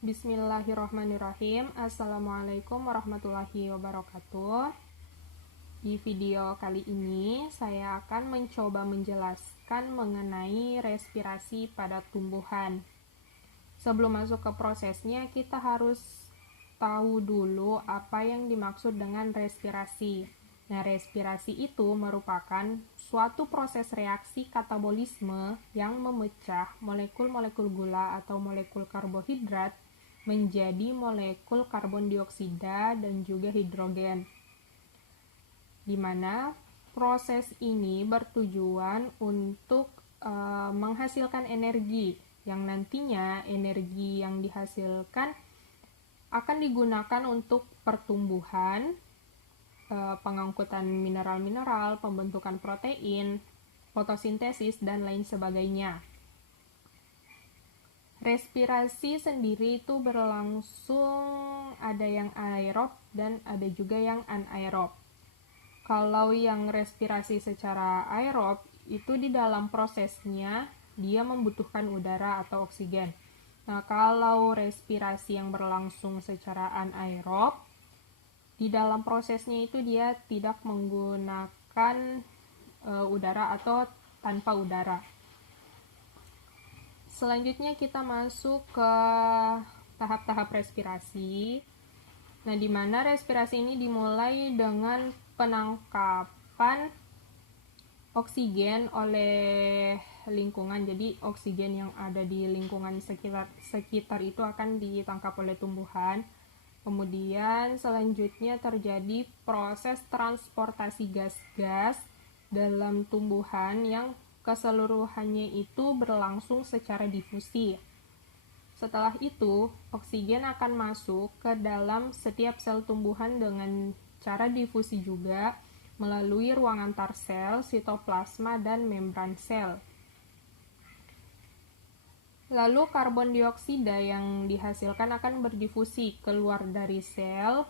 Bismillahirrahmanirrahim. Assalamualaikum warahmatullahi wabarakatuh. Di video kali ini saya akan mencoba menjelaskan mengenai respirasi pada tumbuhan. Sebelum masuk ke prosesnya, kita harus tahu dulu apa yang dimaksud dengan respirasi. Nah, respirasi itu merupakan suatu proses reaksi katabolisme yang memecah molekul-molekul gula atau molekul karbohidrat menjadi molekul karbon dioksida dan juga hidrogen, di mana proses ini bertujuan untuk menghasilkan energi, yang nantinya energi yang dihasilkan akan digunakan untuk pertumbuhan, pengangkutan mineral-mineral, pembentukan protein, fotosintesis, dan lain sebagainya. Respirasi sendiri itu berlangsung, ada yang aerob dan ada juga yang anaerob. Kalau yang respirasi secara aerob, itu di dalam prosesnya dia membutuhkan udara atau oksigen. Nah, kalau respirasi yang berlangsung secara anaerob, di dalam prosesnya itu dia tidak menggunakan udara atau tanpa udara. Selanjutnya kita masuk ke tahap-tahap respirasi. Nah, di mana respirasi ini dimulai dengan penangkapan oksigen oleh lingkungan. Jadi oksigen yang ada di lingkungan sekitar itu akan ditangkap oleh tumbuhan. Kemudian selanjutnya terjadi proses transportasi gas-gas dalam tumbuhan yang keseluruhannya itu berlangsung secara difusi. Setelah itu, oksigen akan masuk ke dalam setiap sel tumbuhan dengan cara difusi juga melalui ruang antar sel, sitoplasma, dan membran sel. Lalu karbon dioksida yang dihasilkan akan berdifusi keluar dari sel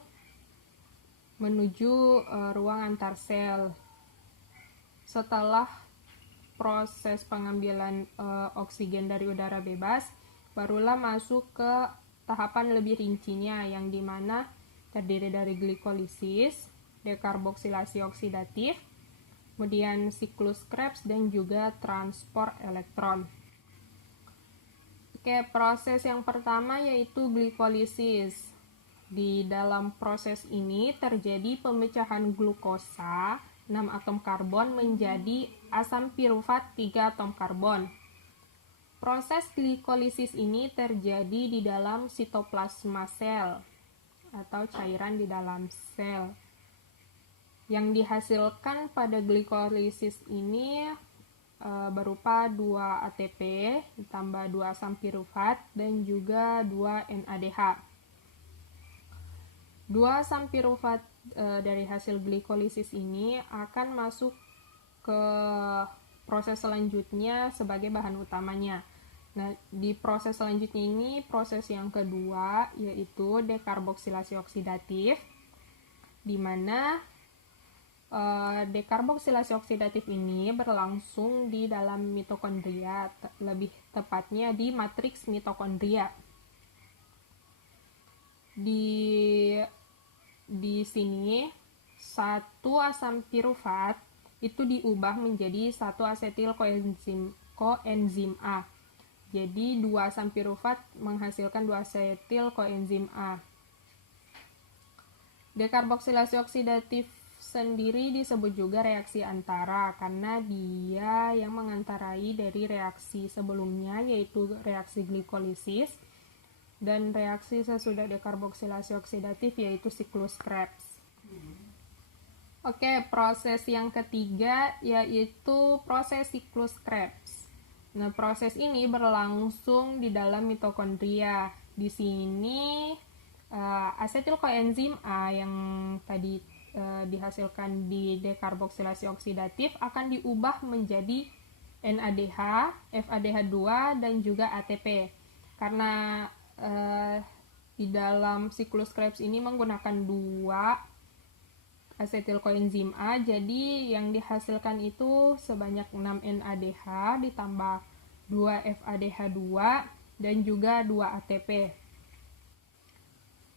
menuju ruang antar sel. Setelah proses pengambilan oksigen dari udara bebas, barulah masuk ke tahapan lebih rincinya, yang dimana terdiri dari glikolisis, dekarboksilasi oksidatif, kemudian siklus Krebs, dan juga transport elektron. Oke, proses yang pertama yaitu glikolisis. Di dalam proses ini terjadi pemecahan glukosa 6 atom karbon menjadi asam pirufat 3 atom karbon. Proses glikolisis ini terjadi di dalam sitoplasma sel atau cairan di dalam sel. Yang dihasilkan pada glikolisis ini berupa 2 ATP ditambah 2 asam pirufat dan juga 2 NADH. 2 asam pirufat dari hasil glikolisis ini akan masuk ke proses selanjutnya sebagai bahan utamanya. Nah, di proses selanjutnya ini proses yang kedua yaitu dekarboksilasi oksidatif, di mana dekarboksilasi oksidatif ini berlangsung di dalam mitokondria, lebih tepatnya di matriks mitokondria. Di sini 1 asam pirufat itu diubah menjadi 1 asetil koenzim A. Jadi 2 asam pirufat menghasilkan 2 asetil koenzim A. Dekarboksilasi oksidatif sendiri disebut juga reaksi antara karena dia yang mengantarai dari reaksi sebelumnya yaitu reaksi glikolisis dan reaksi sesudah dekarboksilasi oksidatif yaitu siklus Krebs. Oke, proses yang ketiga yaitu proses siklus Krebs. Nah, proses ini berlangsung di dalam mitokondria. Di sini asetil koenzim A yang tadi dihasilkan di dekarboksilasi oksidatif akan diubah menjadi NADH, FADH2, dan juga ATP. Karena di dalam siklus Krebs ini menggunakan 2 asetil koenzim A, jadi yang dihasilkan itu sebanyak 6 NADH ditambah 2 FADH2 dan juga 2 ATP.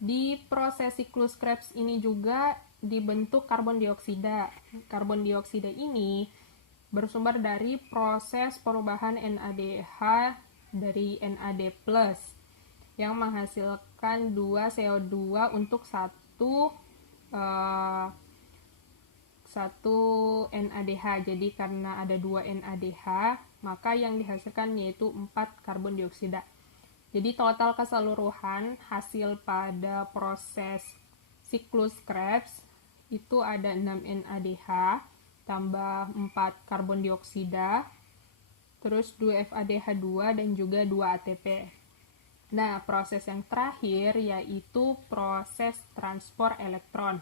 Di proses siklus Krebs ini juga dibentuk karbon dioksida. Karbon dioksida ini bersumber dari proses perubahan NADH dari NAD+ yang menghasilkan 2 CO2 untuk satu NADH. Jadi karena ada 2 NADH, maka yang dihasilkan yaitu 4 karbon dioksida. Jadi total keseluruhan hasil pada proses siklus Krebs itu ada 6 NADH tambah 4 karbon dioksida, terus 2 FADH2 dan juga 2 ATP. Nah, proses yang terakhir yaitu proses transport elektron.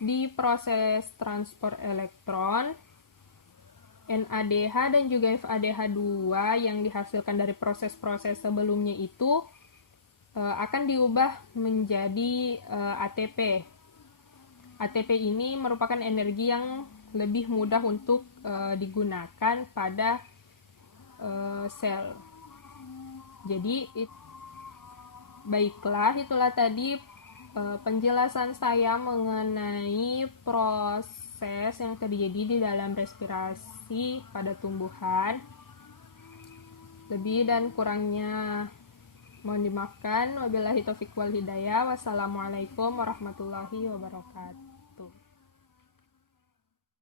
Di proses transport elektron, NADH dan juga FADH2 yang dihasilkan dari proses-proses sebelumnya itu akan diubah menjadi ATP. ATP ini merupakan energi yang lebih mudah untuk digunakan pada sel. Jadi baiklah, itulah tadi penjelasan saya mengenai proses yang terjadi di dalam respirasi pada tumbuhan. Lebih dan kurangnya mohon dimaafkan. Wabillahi taufiq wal hidayah. Wassalamualaikum warahmatullahi wabarakatuh.